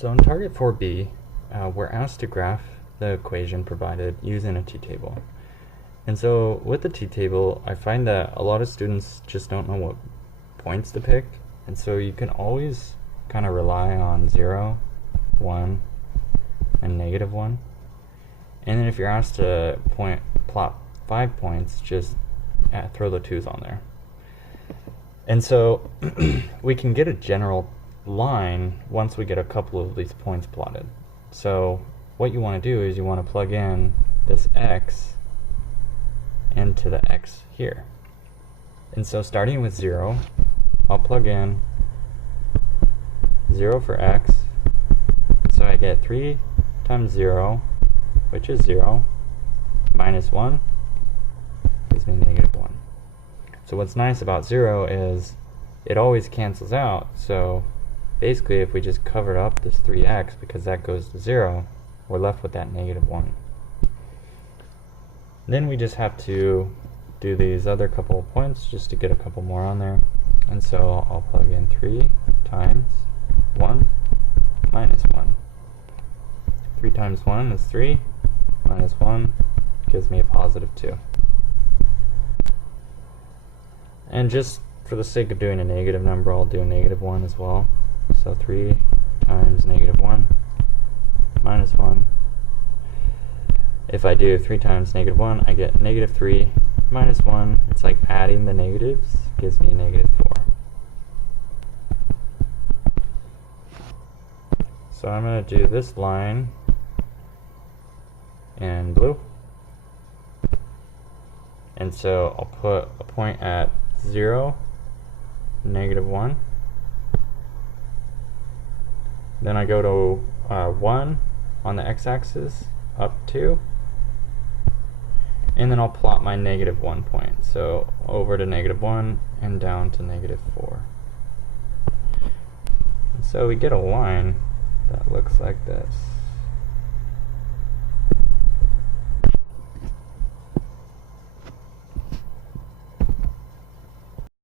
So in target 4B, we're asked to graph the equation provided using a t-table. And so with the t-table, I find that a lot of students just don't know what points to pick. And so you can always kind of rely on 0, 1, and -1. And then if you're asked to plot 5 points, just throw the 2's on there. And so we can get a general line once we get a couple of these points plotted. So what you want to do is you want to plug in this x into the x here. And so starting with 0, I'll plug in 0 for x. So I get 3 times 0, which is 0, minus 1 gives me -1. So what's nice about 0 is it always cancels out. So basically if we just covered up this 3x, because that goes to 0, we're left with that -1. Then we just have to do these other couple of points just to get a couple more on there. And so I'll plug in 3 times 1 minus 1. 3 times 1 is 3, minus 1 gives me a positive 2. And just for the sake of doing a negative number, I'll do a -1 as well. So 3 times -1 minus 1. If I do 3 times -1, I get -3 minus 1. It's like adding the negatives gives me -4. So I'm going to do this line in blue. And so I'll put a point at 0, -1. Then I go to 1 on the x-axis, up 2. And then I'll plot my -1 point. So over to -1 and down to -4. And so we get a line that looks like this.